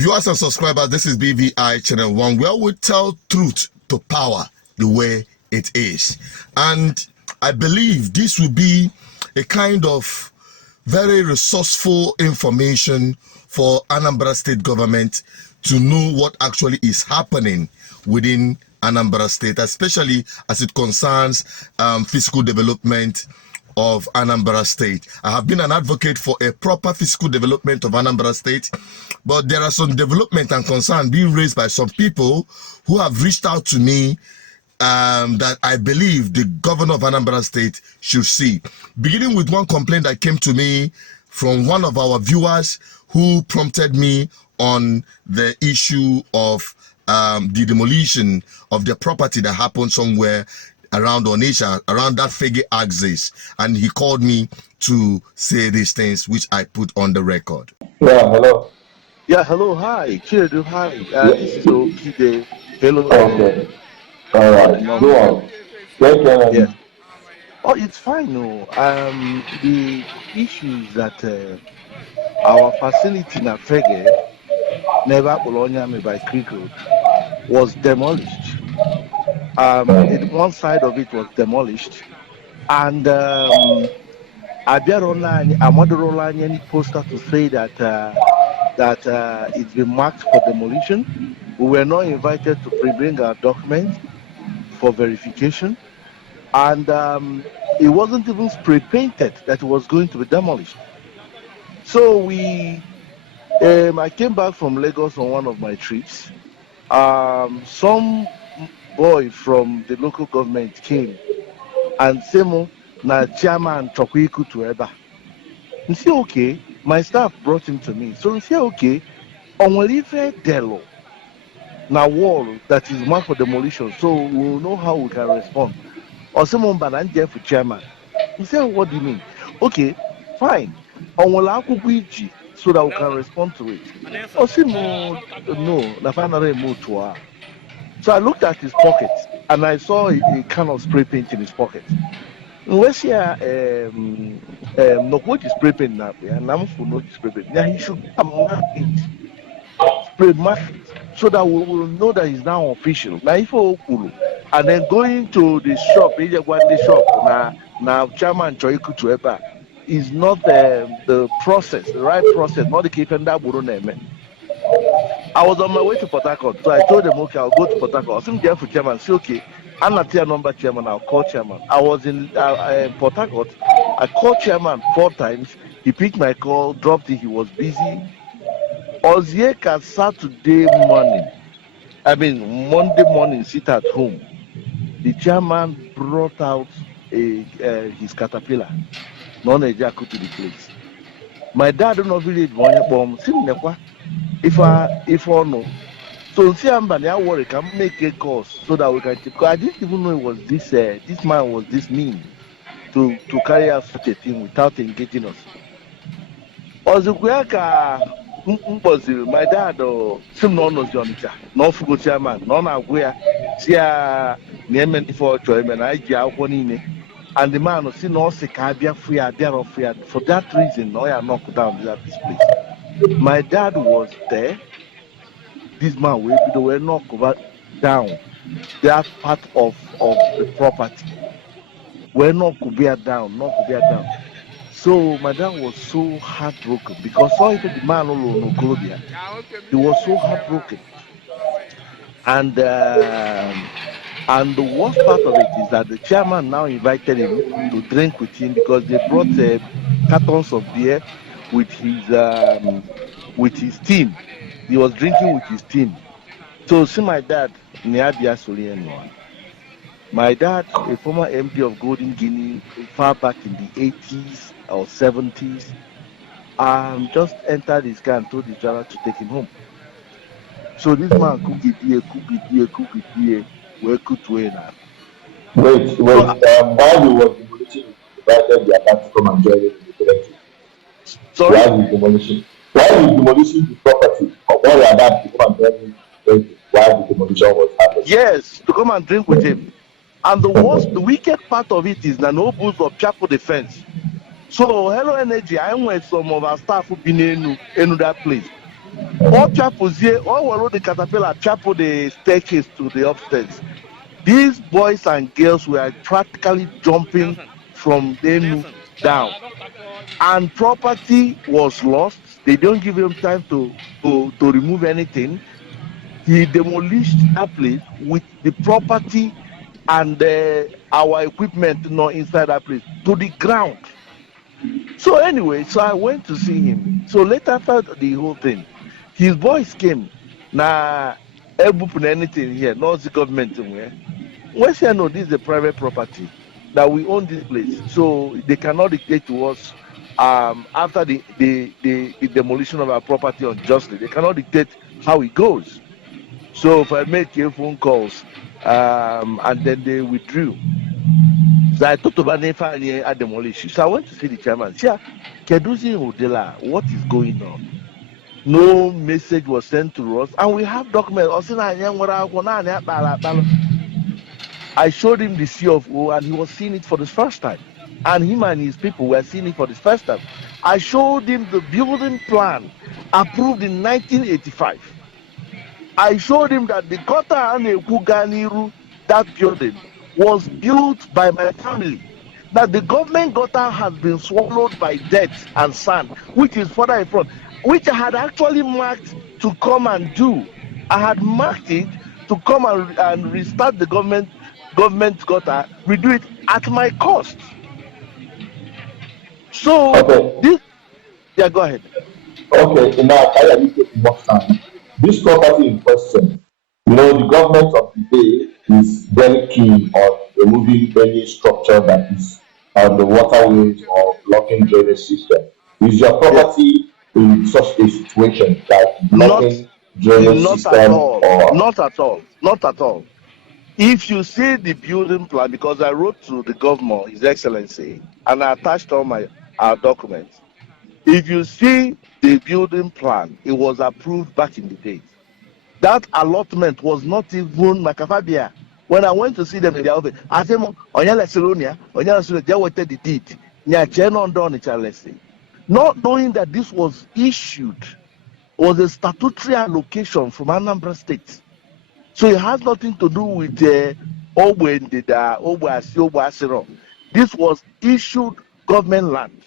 Viewers and subscribers, this is BVI Channel 1, where we tell truth to power the way it is. And I believe this will be a kind of very resourceful information for Anambra State government to know what actually is happening within Anambra State, especially as it concerns fiscal development of Anambra State. I have been an advocate for a proper fiscal development of Anambra State, but there are some development and concern being raised by some people who have reached out to me that I believe the governor of Anambra State should see. Beginning with one complaint that came to me from one of our viewers who prompted me on the issue of the demolition of the property that happened somewhere around Onitsha, around that Fege axis, and he called me to say these things, which I put on the record. Yeah, hello. Yeah, hello, hi, Chiredu, hi. This is Okide. Hello. Okay. All right. Go on. Yes. Oh, it's fine. No. The issue is that our facility in Fege, never Bologna by Creek Road, was demolished. One side of it was demolished, and I'm online any poster to say that it's been marked for demolition. We were not invited to bring our documents for verification, and it wasn't even spray painted that it was going to be demolished. So I came back from Lagos on one of my trips. Some boy from the local government came and said, na chairman Chokwiku to Eba. And say, okay, my staff brought him to me. So he said, okay, on Walife Delo, na wall that is marked for demolition, so we'll know how we can respond. Or someone bananje for chairman. He said, what do you mean? Okay, fine. On Walakuiji, so that we can respond to it. Or no, na finally moved to her. So I looked at his pocket and I saw a kind of spray paint in his pocket. Let's hear no what is spray paint now, and I'm for no spray paint. Now he should mark it, spray mark it, so that we will know that he's now official. Now if and then going to the shop, now chairman Choiku Tueba is not the process, the right process, not the keeping that would name. I was on my way to Port Harcourt, so I told them, okay, I'll go to Port Harcourt. I think there for chairman, say, okay, I'm not your number chairman, I'll call chairman. I was in Port Harcourt, I called chairman 4 times, he picked my call, dropped it, he was busy. Ozieka Saturday morning, Monday morning, sit at home. The chairman brought out his caterpillar, non-ejacu to the place. My dad don't know village bomb, if I know. So see, I worry can make a course so that we can keep. I didn't even know it was this man was this mean to carry out such a thing without engaging us. My dad some no knows Jonica, no fugo chairman, no na where see a for enjoyment. And the man see no sekabia free for that reason, no, I knocked down this place. My dad was there. This man were knock down that part of the property. We're not could be down. So my dad was so heartbroken because so the man no Colombia. He was so heartbroken. And the worst part of it is that the chairman now invited him to drink with him because they brought cartons of beer with his team. He was drinking with his team. So see my dad, my dad, a former MD of Golden Guinea, far back in the 80s or 70s, just entered his car and told the driver to take him home. So this man cook it, we're good to now. Wait, while you were demolishing, you invited the attack to come and join you in the collective. Sorry? While you demolishing the property, or while your dad to come and join you while the demolition was happening? Yes, to come and drink with him. And the wicked part of it is that no booth of chapel defense. So Hello Energy, I went some of our staff who been in that place. All chapels here, all were the caterpillar chapel the staircase to the upstairs. These boys and girls were practically jumping from Denu down, and property was lost. They don't give him time to remove anything. He demolished that place with the property and our equipment not inside that place to the ground. So anyway, so I went to see him. So later after the whole thing, his boys came. Nah, anything here, not the government. When say no, this is a private property that we own this place, so they cannot dictate to us after the demolition of our property unjustly. They cannot dictate how it goes. So if I make a phone calls, and then they withdrew. So I talked about Nefa at demolition. So I went to see the chairman. See, Keduzi Odela, what is going on? No message was sent to us, and we have documents. I showed him the CFO, and he was seeing it for the first time. And him and his people were seeing it for the first time. I showed him the building plan approved in 1985. I showed him that the Kota Ganiru, that building, was built by my family. That the government gutter has been swallowed by debt and sand, which is further in front, which I had actually marked to come and do. I had marked it to come and restart the government gutter, redo it at my cost. So Okay. this, yeah, go ahead. Okay, now I need to take much time. This property in question, the government of the day is very keen on removing any structure that is on the waterways or blocking drainage system. Is your Yeah, property in such a situation that not blocking drainage not at system all, or not at all, not at all. If you see the building plan, because I wrote to the governor, His Excellency, and I attached all our documents. If you see the building plan, it was approved back in the days. That allotment was not even Macafabia. When I went to see them in their office, I said, Onyala Selonia, they wanted the deed. Not knowing that this was issued, was a statutory allocation from Anambra State. So it has nothing to do with this was issued government land.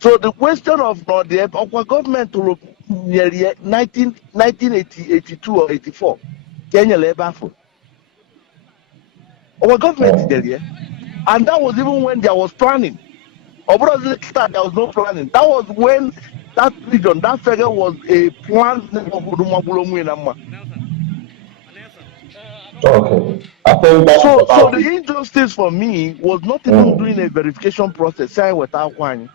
So the question of the government to 1982 or 84, Kenya Labour for our government there, and that was even when there was planning. Or there was no planning. That was when that region, that figure was a planned neighborhood. okay. I think that is So about the it. injustice for me was not even doing a verification process, saying without one,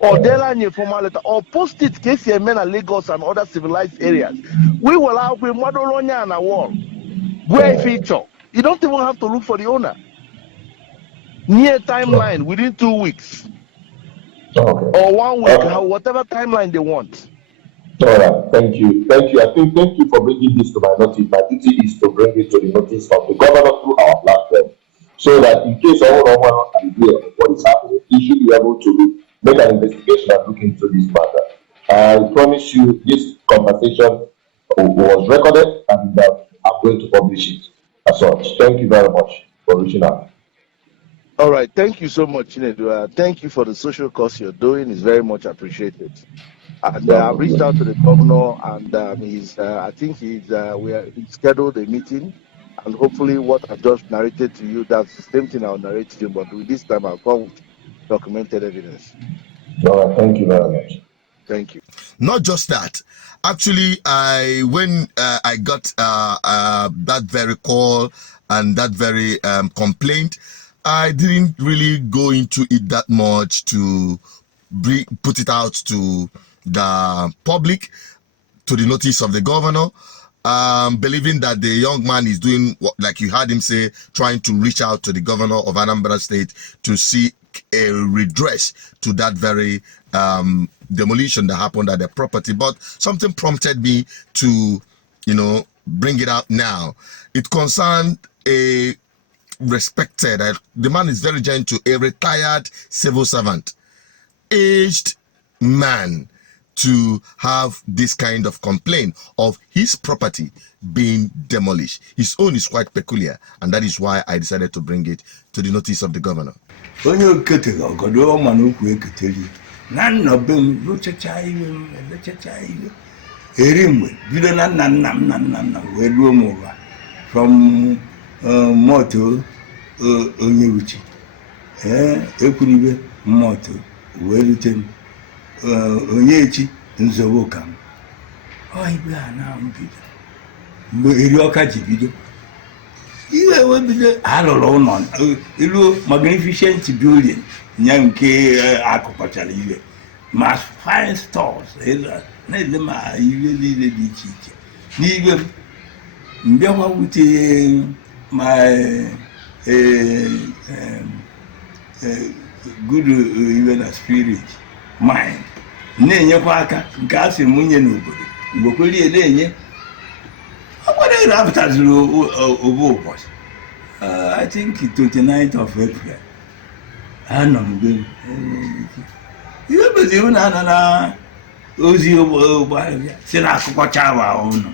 or deadline a formal letter, or post it KCMN and Lagos and other civilized areas. We will have a Madolonia and a wall. Where feature. You don't even have to look for the owner. Near timeline within 2 weeks Okay. or 1 week, Okay. whatever timeline they want. All right, thank you. Thank you. I think thank you for bringing this to my notice. My duty is to bring it to the notice of the governor through our platform, so that in case someone can hear what is happening, he should be able to make an investigation and look into this matter. I promise you this conversation was recorded, and I'm going to publish it as such. Thank you very much for reaching out. All right, thank you so much, Chinedu. Thank you for the social cause you're doing. It's very much appreciated. And No I reached out to problem. the governor, and I think he scheduled a meeting, and hopefully, what I've just narrated to you, that's the same thing I'll narrate to you, but with this time I'll come with documented evidence. All right, thank you very much. Thank you. Not just that. Actually, when I got that very call and that very complaint, I didn't really go into it that much to put it out to the public, to the notice of the governor, believing that the young man is doing what, like you heard him say, trying to reach out to the governor of Anambra State to seek a redress to that very demolition that happened at the property. But something prompted me to, bring it out now. It concerned a respected, the man is very gentle, a retired civil servant, aged man, to have this kind of complaint of his property being demolished. His own is quite peculiar, and that is why I decided to bring it to the notice of the governor. From Moto Onyewuchi, Ekunibe Moto, Wellington, Onyechi, Nzowokam. Oh, I be now, Irioka Jibido. You will be the Hallon, magnificent building, Yankee Aquapacha, must find stores. Nedema, you really be cheated. Mbiawa wuti my good even spirit mind nenye kwa aka nke asị munye n'obodo mgbekweli edenye akwade rapta zuru obo ụbọchị I think 29th of April anọ mgbe ihe bezi hụ na na ozi ụgbọala si na akụkọ chawa ọnụ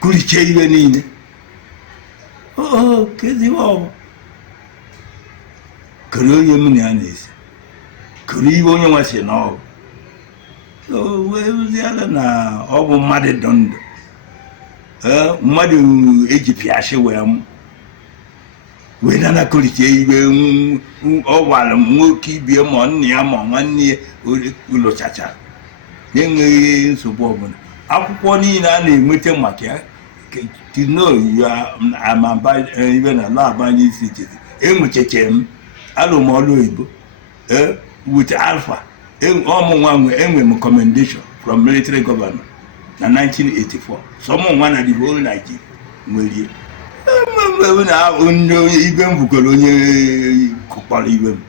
kuriche iwe niile kezi wọ kuru onye m na na-ese kuru iwe onye nwasị na ọrụ wee oziala na ọ bụ mmadụ dụ ndụ mmadụ ejipịasị wee nana kuriche iwe ọ gwara m nwoke ibie ma nne ya ma nwanne ya ụlọchacha enweghị nsogbu ọbụla akwụkwọ niile a na-enweta maka ya to know you are even a law abiding citizen. Emuchechem, alumolo ibo, with Alpha, a commendation from military government in 1984. Someone wanted the whole Nigeria. Will you? Even Bukoloni Kupal even.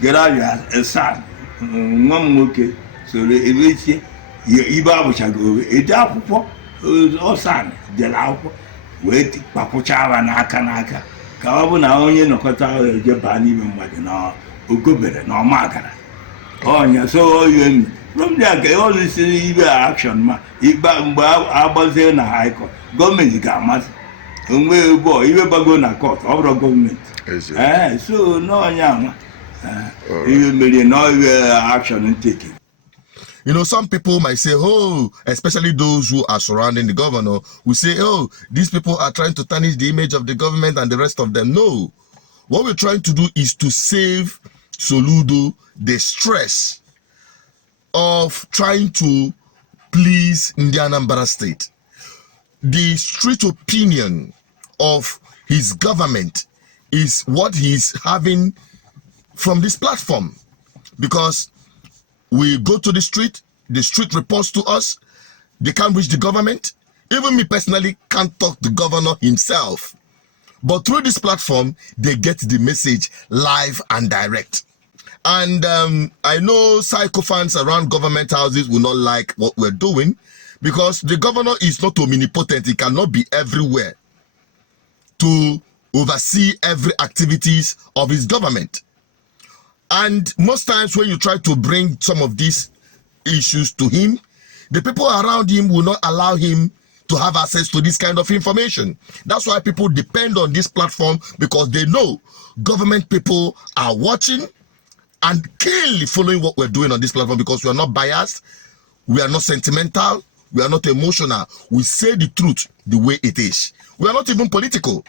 Geraria, a son, one okay, so the Iba Bushago, a dapo, or son, the laupo, wait, Papuchava, Nakanaka, Kawabuna, only no Kota, Japan, even Madina, Ugubera, no Magara. Oh, yeah, so you from there, I always see action, ma, Iba, Abazel, na High Court, government, Gamas, and we boy, even Bagona Court, over government. So no young, even no action and taking. You know, some people might say, oh, especially those who are surrounding the governor, will say, oh, these people are trying to tarnish the image of the government and the rest of them. No. What we're trying to do is to save Soludo the stress of trying to please the Anambra state. The street opinion of his government is what he's having from this platform. Because we go to the street reports to us, they can't reach the government. Even me personally can't talk to the governor himself. But through this platform, they get the message live and direct. And I know sycophants around government houses will not like what we're doing because the governor is not omnipotent. He cannot be everywhere to oversee every activities of his government. And most times when you try to bring some of these issues to him, the people around him will not allow him to have access to this kind of information. That's why people depend on this platform, because they know government people are watching and keenly following what we're doing on this platform, because we are not biased, we are not sentimental, we are not emotional. We say the truth the way it is. We are not even political.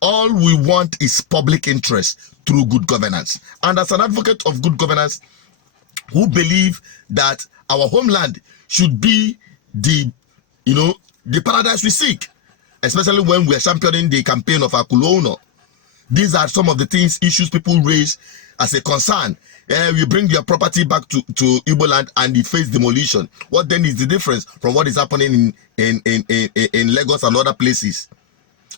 All we want is public interest through good governance. And as an advocate of good governance, who believe that our homeland should be the paradise we seek, especially when we are championing the campaign of Akulono. These are some of the issues people raise as a concern. You bring your property back to Igbo land and it face demolition. What then is the difference from what is happening in Lagos and other places?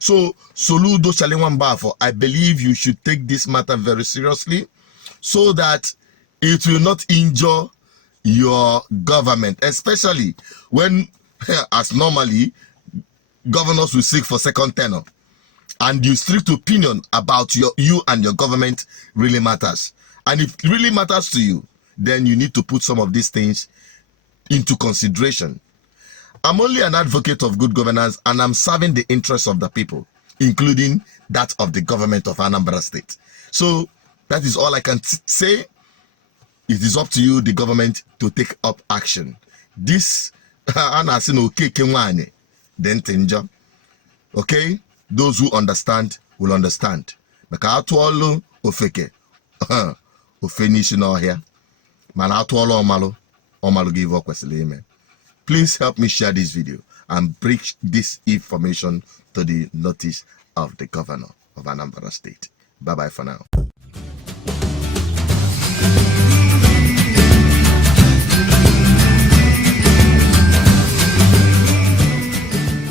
So, Soludo Chaliwambafo, I believe you should take this matter very seriously so that it will not injure your government, especially when, as normally, governors will seek for second tenure. And your strict opinion about you and your government really matters. And if it really matters to you, then you need to put some of these things into consideration. I'm only an advocate of good governance, and I'm serving the interests of the people, including that of the government of Anambra State. So that is all I can say. It is up to you, the government, to take up action. This, okay? Those who understand will understand. Please help me share this video and bring this information to the notice of the governor of Anambra State. Bye-bye for now.